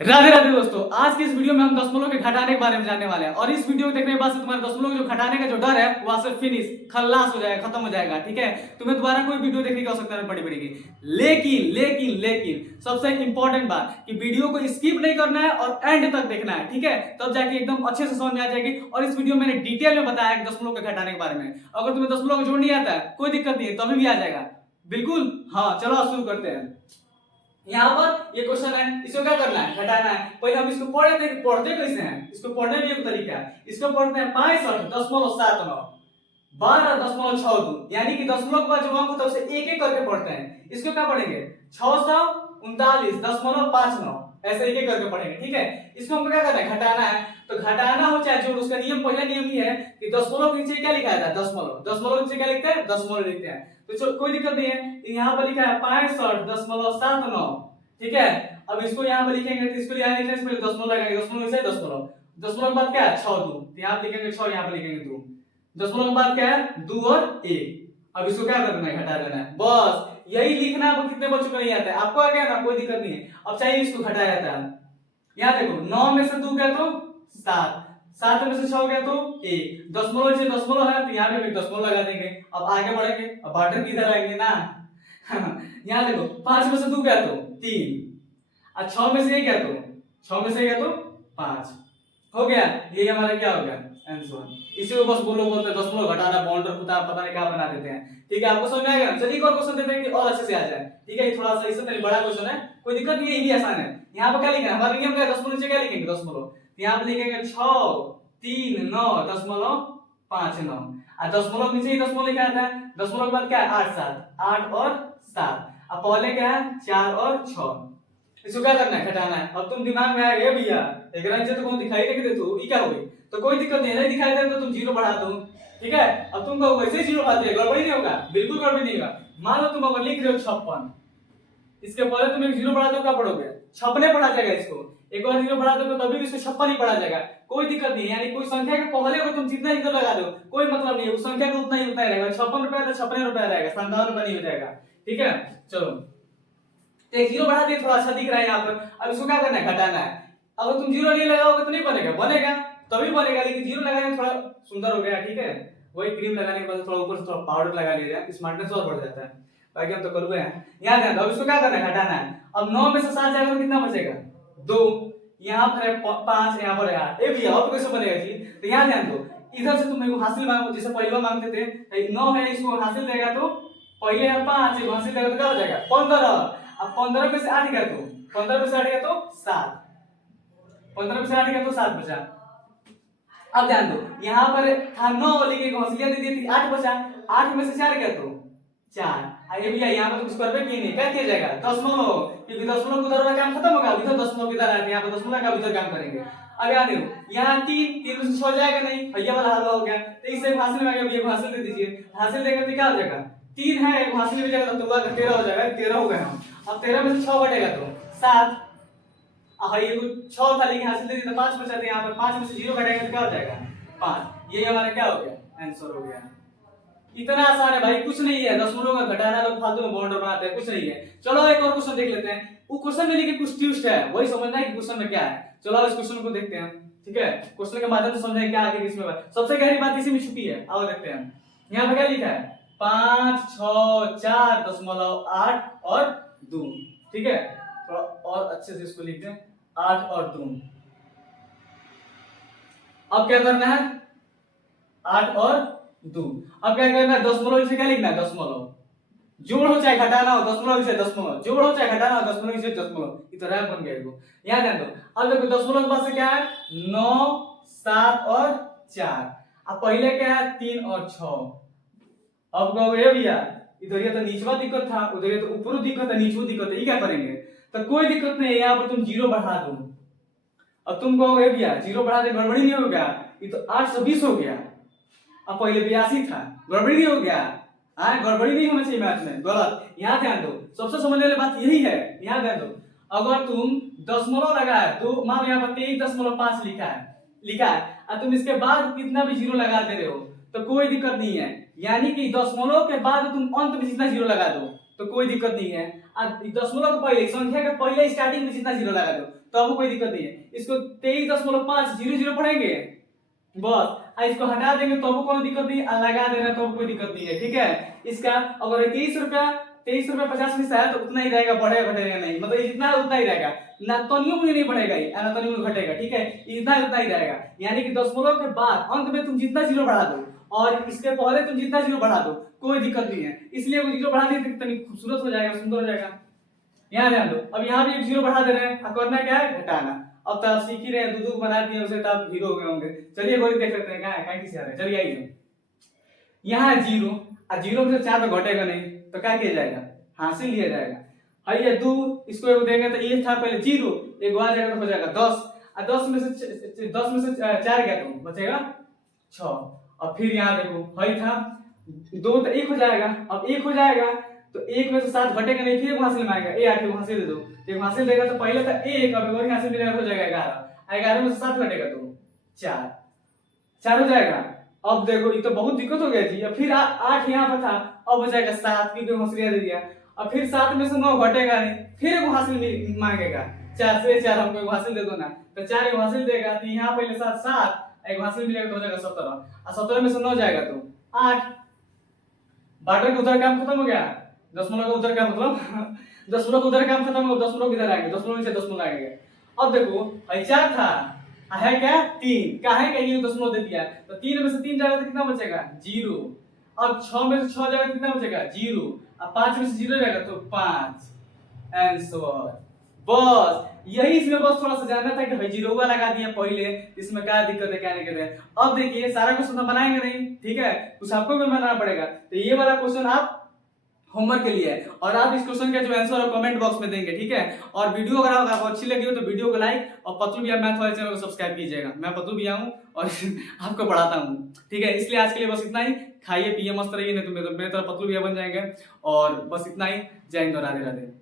राधे राधे दोस्तों, आज की इस वीडियो में हम दशमलव के घटाने के बारे में जानने वाले हैं। और इस वीडियो को देखने के बाद से तुम्हारे दशमलव जो घटाने का जो डर है वो आज से फिनिश खल्लास हो जाएगा, खत्म हो जाएगा। ठीक है, तुम्हें दोबारा कोई वीडियो देखने की आवश्यकता नहीं पड़ेगी। लेकिन लेकिन लेकिन सबसे इंपॉर्टेंट बात कि वीडियो को स्किप नहीं करना है और एंड तक देखना है। ठीक है, तब जाके एकदम अच्छे से समझ में आ जाएगी। और इस वीडियो में मैंने डिटेल में बताया कि दशमलव के घटाने के बारे में। अगर तुम्हें दशमलव का जोड़ नहीं आता है कोई दिक्कत नहीं है, तभी भी आ जाएगा बिल्कुल। हाँ चलो आज शुरू करते हैं। यहाँ पर ये क्वेश्चन है, इसको क्या करना है, घटाना है। पहले हम इसको पढ़ते कैसे हैं, इसको पढ़ने में एक तरीका है। इसको पढ़ते हैं 65.79 12.62, यानी कि दशमलव के बाद जो अंक होता है उसे एक एक करके पढ़ते हैं। इसको क्या पढ़ेंगे 639.59, ऐसे एक एक करके पढ़ेंगे। ठीक है, इसको हमको क्या करना है, घटाना है। तो घटाना हो चाहे जोड़, उसका नियम, पहला नियम ये है कि दशमलव के नीचे क्या लिखा है, दशमलव। दशमलव के नीचे क्या लिखते हैं, दशमलव लिखते हैं। तो चलो कोई दिक्कत नहीं है, यहाँ पर लिखा है 65.79। ठीक है, अब इसको यहाँ पर लिखेंगे तो इसको यहाँ लिखने से पहले दशमलव लगाएंगे, दशमलव से दशमलव। दशमलव के बाद क्या है 6 2, यहाँ पर लिखेंगे 6, यहाँ पर लिखेंगे 2। दशमलव के बाद क्या है 2 और 1। अब इसको क्या करना है, घटा देना है, बस यही लिखना। आपको कितने बच्चों को नहीं आता है, आपको आ गया ना, कोई दिक्कत नहीं है। अब चाहिए इसको घटाया जाता है। यहाँ देखो 9 में से 2 गया तो 7, 7 में से 6 गया तो 1। दशमलव से दशमलव है तो यहाँ पे भी दशमलव लगा देंगे। अब आगे बढ़ेंगे, अब बॉर्डर किधर आएंगे ना। यहाँ देखो 5 में से 2 गया तो 3, और 6 में से 1 गया तो 6 में से 1 गया तो 5 हो गया। ये हमारा क्या हो गया, आंसर। इसी को बस बोलो बोलते हैं दशमलव घटाना, बाउंडर पता नहीं क्या बना देते हैं। ठीक है, आपको समझ में आएगा। चलिए एक और क्वेश्चन देते हैं कि और अच्छे से आ जाए। ठीक है, ये थोड़ा सा इससे पहले बड़ा क्वेश्चन है, कोई दिक्कत नहीं है, ये भी आसान है। यहाँ पर क्या लिखना है, हमारा नियम क्या है, दशमलव नीचे क्या लिखेंगे, दशमलव। यहाँ पे लिखेंगे 6 3 9 दशमलव 5 9, और दशमलव नीचे ही दशमलव लिखा आता है। दशमलव के बाद क्या है 8 7, 8 और 7। अब पहले क्या है 4 और 6। इसको क्या करना है, घटाना है। अब तुम दिमाग में आएगा भैया एक रंग से तो कौन दिखाई नहीं दे, तो ये क्या हो गई। तो कोई दिक्कत नहीं है, नहीं दिखाई दे तो तुम जीरो बढ़ा दो। ठीक है, अब तुम कहोगे वैसे ही जीरो बढ़ा दिया, गड़बड़ी नहीं होगा, बिल्कुल गड़बड़ी नहीं होगा। मान लो तुम अगर लिख रहे हो 56, इसके पहले तुम एक जीरो बढ़ा दो, क्या पढ़ोगे 56 पढ़ा जाएगा। इसको एक और जीरो बढ़ा दो तभी भी इसको 56 ही पढ़ा जाएगा, कोई दिक्कत नहीं है। यानी कोई संख्या के पहले को तुम जितना जीरो लगा दो कोई मतलब नहीं है, उस संख्या को उतना ही रहेगा। 56 रुपया तो 56 रुपया रहेगा, 57 रुपया नहीं हो जाएगा। ठीक है, चलो तो एक जीरो बढ़ा दिए, थोड़ा अच्छा दिख रहा है यहाँ पर। अब इसको क्या करना है, घटाना है। अगर तुम जीरो नहीं लगाओगे तो नहीं बनेगा, बनेगा तभी बनेगा, लेकिन जीरो लगाने थोड़ा सुंदर हो गया। ठीक है, वही क्रीम लगाने के बाद थोड़ा ऊपर से थोड़ा पाउडर लगा लिया जाए, स्मार्टनेस और बढ़ जाता है। बाकी हम तो कर हुए हैं, याद है। अब इसको क्या करना है, घटाना है। अब 9 में से 7 जाएगा तो कितना बचेगा 2, यहाँ पर है 5, यहाँ पर है 8। ए भैया और कैसे बनेगा जी, तो यहाँ ध्यान दो। इधर से तुम हासिल मांगो, जैसे पहले मांगते थे 9 है, इसको हासिल देगा तो पहले है 5, हासिल देगा तो क्या हो जाएगा 15। अब 15 में से 8 गया तो 15 में से 8 गया तो 7, 15 में से 8 गया तो 7 बचा। अब ध्यान दो, यहाँ पर था 9 लेकिन हौसलिया दे दी थी, 8 बचा। 8 में से 4 गया तो 4। आगे भैया यहाँ पर कुछ करवे की नहीं, क्या किया जाएगा दशमलव, क्योंकि दशमलव उधर वाला काम खत्म होगा, इधर दशमलव इधर आके यहाँ पर दशमलव का इधर काम करेंगे। अब यहाँ देखो यहाँ 3 में से 6 जाएगा नहीं, भैया वाला हलवा हो गया। तो इससे हासिल में आ गया, भैया हासिल दे दीजिए, हासिल देगा तो क्या हो जाएगा 3 है, एक हासिल में जाएगा तो 13 हो जाएगा, 13 हो गया। अब 13 में से 6 बटेगा तो 7, ये कुछ 6 था लेकिन हासिल दे दिया तो 5 बचा। तो यहाँ पर 5 में से 0 घटाएंगे तो क्या हो जाएगा 5। ये हमारा क्या हो गया, आंसर हो गया। इतना आसान है भाई, कुछ नहीं है। दशमलव का घटाना लोग फालतू में बाउंडर बनाते हैं, कुछ नहीं है। चलो एक और क्वेश्चन देख लेते हैं। वो क्वेश्चन में लेकिन कुछ ट्विस्ट है, वही समझना है कि क्वेश्चन में क्या है। चलो इस क्वेश्चन को देखते हैं। ठीक है, क्वेश्चन के माध्यम से समझेंगे क्या आगे इसमें बात, सबसे गहरी बात इसी में छुपी है। आओ देखते हैं, यहाँ पे क्या लिखा है 5 6 4.8 और 2। ठीक है, थोड़ा और अच्छे से इसको लिख दें, 8 और 2। अब क्या करना है 8 और 2। अब क्या करना है, दशमलव से क्या लिखना है, दशमलव जोड़ हो चाहे घटाना हो, दशमलव से दशमलव जोड़ हो चाहे घटाना हो, दशमलव से दशमलव, इतना बन गया इसको, याद है। तो अब देखो दशमलव के पास से क्या है 9 7 और 4। अब पहले क्या है 3 और 6। अब कहोगे भैया इधर ये तो नीचवा दिक्कत था, उधर ये तो ऊपर दिक्कत है, नीचवा दिक्कत है, ये क्या करेंगे। तो कोई दिक्कत नहीं है, यहाँ पर तुम 0 बढ़ा दो। अब तुम कहोगे भैया 0 बढ़ा दे गड़बड़ी नहीं हो गया, ये तो 820 हो गया। अब पहले 82 था, गड़बड़ी नहीं हो गया। गड़बड़ी नहीं होना चाहिए मैथ में, गलत। यहाँ ध्यान दो, सबसे समझने वाली बात यही है। यहाँ ध्यान दो, अगर तुम दशमलव लगाए तो मान लो यहाँ पर 23.5 लिखा है और तुम इसके बाद कितना भी जीरो लगा दे रहे हो तो कोई दिक्कत नहीं है। यानी कि दशमलव के बाद तुम अंत में जितना जीरो लगा दो तो कोई दिक्कत नहीं है। दशमलव के पहले संख्या के पहले स्टार्टिंग में जितना जीरो लगा दो तब कोई दिक्कत नहीं है। इसको 23.5 जीरो जीरो पढ़ेंगे बस, इसको हटा देंगे तो कोई दिक्कत नहीं, लगा देना तो कोई दिक्कत नहीं है, ठीक है। इसका अगर 23 रुपया 50 पैसा है तो उतना ही रहेगा, बढ़ेगा घटेगा नहीं, मतलब जितना है उतना ही रहेगा, ना तनियों में नहीं बढ़ेगा ना तनियों में घटेगा, ठीक है, इतना उतना ही रहेगा। यानी कि दशमलव के बाद अंत में तुम जितना जीरो बढ़ा दो और इसके पहले तुम जितना जीरो बढ़ा दो कोई दिक्कत नहीं है, इसलिए वो जीरो बढ़ा देते तनी खूबसूरत हो जाएगा, सुंदर हो जाएगा। यहाँ ध्यान दो, अब यहाँ भी एक जीरो बढ़ा दे रहे हैं, अब करना क्या है, घटाना। अब तो आप सीख ही रहे हैं, दो बना दिए उसे तो आप हीरो हो गए होंगे। चलिए गोली देख लेते हैं क्या किसी आ रहा है, चलिए आइए। यहाँ जीरो और जीरो में से 4 तो घटेगा नहीं, तो क्या किया जाएगा, हासिल लिया जाएगा। आइए 2 इसको एक देंगे तो ये था पहले जीरो, एक आ जाएगा तो हो जाएगा 10, और 10 में से 4 गया तो बचेगा 6। अब फिर यहाँ देखो हई था 2 तो 1 हो जाएगा, अब 1 हो जाएगा तो 1 में से 7 घटेगा नहीं, फिर हासिल में आएगा, ए 8 को हासिल दे दो, एक हासिल देगा तो पहले था 1, अब एक हासिल मिलेगा तो हो जाएगा 11, 11 में से 7 घटेगा तो 4 हो जाएगा। अब देखो ये तो बहुत दिक्कत हो गया जी, अब फिर 8 यहाँ पर था, अब हो जाएगा 7 क्योंकि हासिल दे दिया, अब फिर 7 में से 9 घटेगा नहीं, फिर एक हासिल मांगेगा, 4 से 4 हमको एक हासिल दे दो ना, तो 4 एक हासिल देगा तो यहाँ पहले 7 एक हासिल मिलेगा तो हो जाएगा 17, और 17 में से 9 जाएगा तो 8। बाटर का उधर काम खत्म हो गया, दशमलव का उधर का मतलब दशमलव का उधर काम खत्म हो, दशमलव इधर आएंगे, दशमलव नीचे दशमलव आएंगे। अब देखो 4 था है क्या 3 का है क्या, ये दशमलव दे दिया तो 3 में से 3 जाएगा तो कितना बचेगा 0, अब 6 में से 6 जाएगा तो कितना बचेगा 0, अब 5 में से 0 जाएगा तो 5, आंसर। बस यही इसमें बस थोड़ा सा जानना था कि भाई जीरोवा लगा दिया पहले, इसमें क्या दिक्कत है क्या नहीं दिक्कत है। अब देखिए सारा क्वेश्चन तो बनाएंगे नहीं, ठीक है, कुछ आपको भी बनाना पड़ेगा, तो ये वाला क्वेश्चन आप होमवर्क के लिए है, और आप इस क्वेश्चन का जो आंसर है कमेंट बॉक्स में देंगे, ठीक है। और वीडियो अगर आपको अच्छी लगी हो तो वीडियो को लाइक और पतलू भैया मैथ वाले चैनल को सब्सक्राइब कीजिएगा। मैं पतलू भैया हूँ और आपको पढ़ाता हूँ, ठीक है। इसलिए आज के लिए बस इतना ही, खाइए पिए मस्त रहिए, नहीं तो मेरे तरह पतलू भैया बन जाएंगे। और बस इतना ही, जय हिंद और राधे राधे।